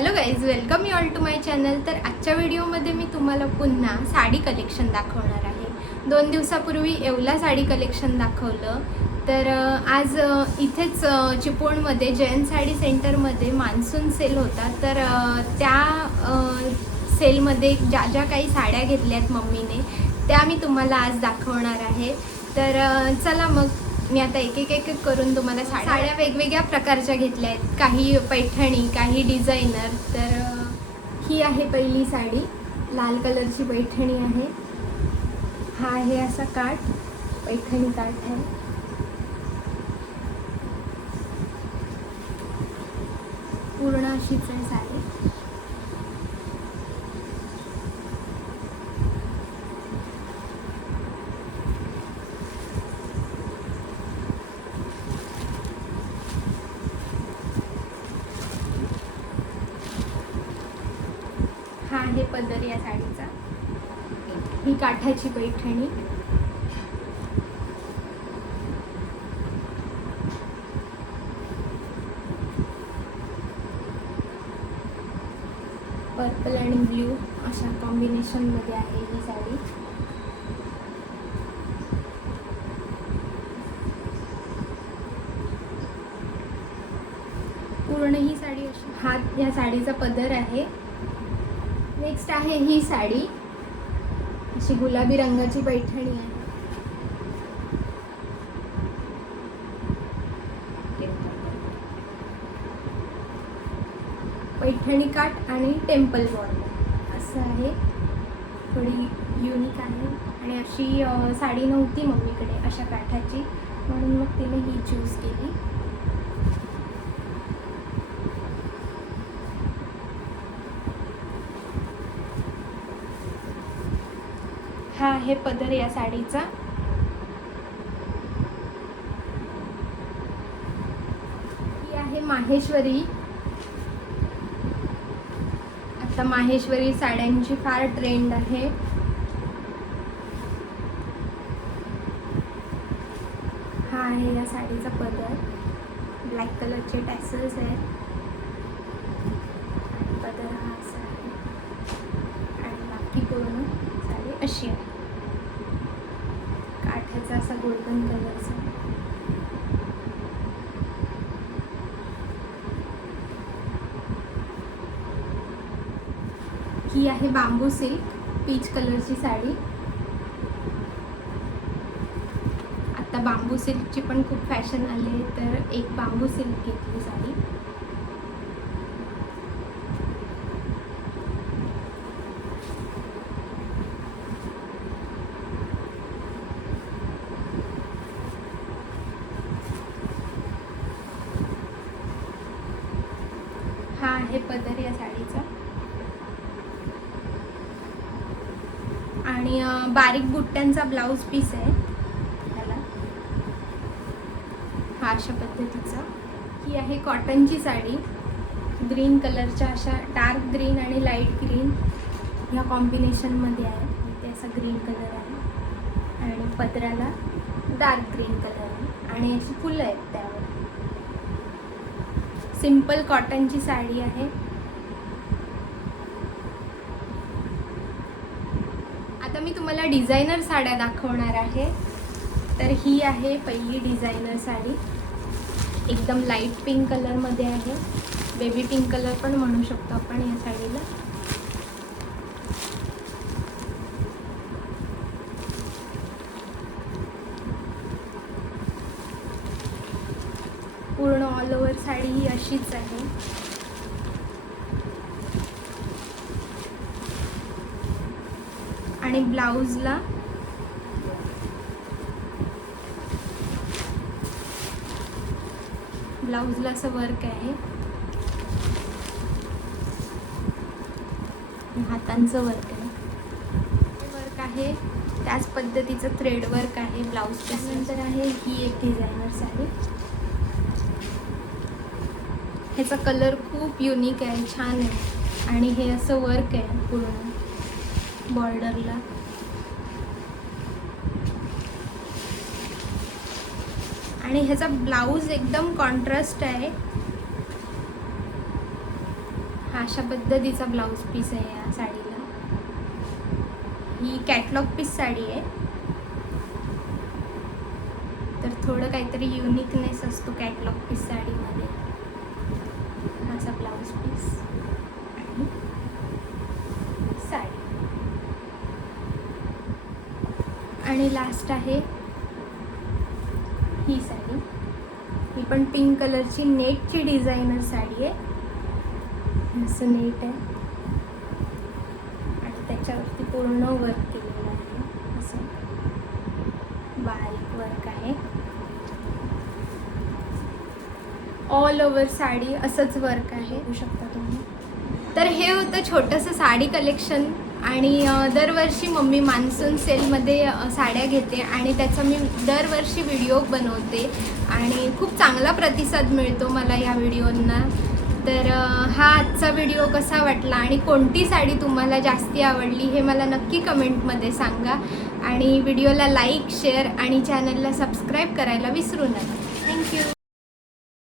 Hello guys, welcome you all to my channel. तर आजच्या व्हिडिओमध्ये मी तुम्हाला पुन्हा साडी कलेक्शन दाखवणार आहे. 2 दिवसापूर्वी येवला साडी कलेक्शन दाखवलं. तर आज इथेच चिपळूणमध्ये जयंत साडी सेंटरमध्ये मान्सून सेल होता. तर त्या सेलमध्ये ज्या ज्या काही साड्या घेतल्यात मम्मीने त्या मी तुम्हाला आज दाखवणार आहे. तर चला मग मी आता एक एक करून तुम्हाला साड्या वेगवेगळ्या प्रकारच्या घेतल्या आहेत. काही पैठणी, काही डिझायनर. तर ही आहे पहिली साडी, लाल कलरची पैठणी आहे. हा आहे असा काठ, पैठणी काठ आहे. पूर्ण अशीच आहे साडी. हा आहे पदर या साडीचा. ही काठाची पैठणी. पर्पल आणि ब्ल्यू अशा कॉम्बिनेशन मध्ये आहे ही साडी. पूर्ण ही साडी अशी. हा या साडीचा पदर आहे. नेक्स्ट आहे ही साडी, अशी गुलाबी रंगाची पैठणी आहे. पैठणी काठ आणि टेम्पल बॉर्डर असं आहे. थोडी युनिक आहे आणि अशी साडी नव्हती मम्मीकडे अशा काठाची, म्हणून मग तिने ही चूज केली. हा आहे पदर या साडीचा. ही आहे माहेश्वरी. आता माहेश्वरी साड्यांची फार ट्रेंड आहे. हा आहे या साडीचा पदर. ब्लॅक कलरचे टॅसल्स आहेत. पदर हा असा आहे आणि बाकी पूर्ण साडी अशी आहे. काठाचा असा गोल्डन कलरचा. ही आहे बांबू सिल्क, पीच कलरची साडी. आता बांबू सिल्कची पण खूप फॅशन आली आहे, तर एक बांबू सिल्क घेतली साडी. हा आहे पदर या साडीचा आणि बारीक बुट्ट्यांचा ब्लाऊज पीस आहे त्याला. हा अशा पद्धतीचा. ही आहे कॉटनची साडी. ग्रीन कलरच्या अशा डार्क ग्रीन आणि लाईट ग्रीन ह्या कॉम्बिनेशनमध्ये आहे. इथे असा ग्रीन कलर आहे आणि पदराला डार्क ग्रीन कलर आहे आणि अशी फुलं आहेत त्यावर. सिंपल कॉटनची साडी आहे. आता मी तुम्हाला डिझायनर साड्या दाखवणार आहे. तर ही आहे पहिली डिझायनर साडी. एकदम लाईट पिंक कलरमध्ये आहे. बेबी पिंक कलर पण म्हणू शकतो आपण या साडीला. पूर्ण ऑल ओव्हर साडी ही अशीच आहे. आणि ब्लाऊजला असं वर्क आहे. हातांचं वर्क आहे. वर्क आहे त्याच पद्धतीचं थ्रेड वर्क आहे ब्लाऊज. त्यानंतर आहे ही एक डिझायनर साडी. ह्याचा कलर खूप युनिक आहे, छान आहे आणि हे असं वर्क आहे पूर्ण बॉर्डरला. आणि ह्याचा ब्लाऊज एकदम कॉन्ट्रास्ट आहे. हा अशा पद्धतीचा ब्लाऊज पीस आहे या साडीला. ही कॅटलॉग पीस साडी आहे, तर थोडं काहीतरी युनिकनेस असतो कॅटलॉग पीस साडीमध्ये. माझा ब्लाऊज पीस आणि साडी. आणि लास्ट आहे ही साडी. ही पण पिंक कलरची नेटची डिझायनर साडी आहे. असं नेट आहे आणि त्याच्यावरती पूर्ण वर्क केलेलं आहे. असं बारीक वर्क आहे. ऑल ओव्हर साडी असंच वर्क आहे, बघू शकता तुम्ही. तर हे होतं छोटंसं साडी कलेक्शन. आणि दरवर्षी मम्मी मान्सून सेलमध्ये साड्या घेते आणि त्याचा मी दरवर्षी व्हिडिओ बनवते आणि खूप चांगला प्रतिसाद मिळतो मला या व्हिडिओंना. तर हा आजचा व्हिडिओ कसा वाटला आणि कोणती साडी तुम्हाला जास्ती आवडली हे मला नक्की कमेंटमध्ये सांगा. आणि व्हिडिओला लाईक, शेअर आणि चॅनलला सबस्क्राईब करायला विसरू नका. थँक्यू.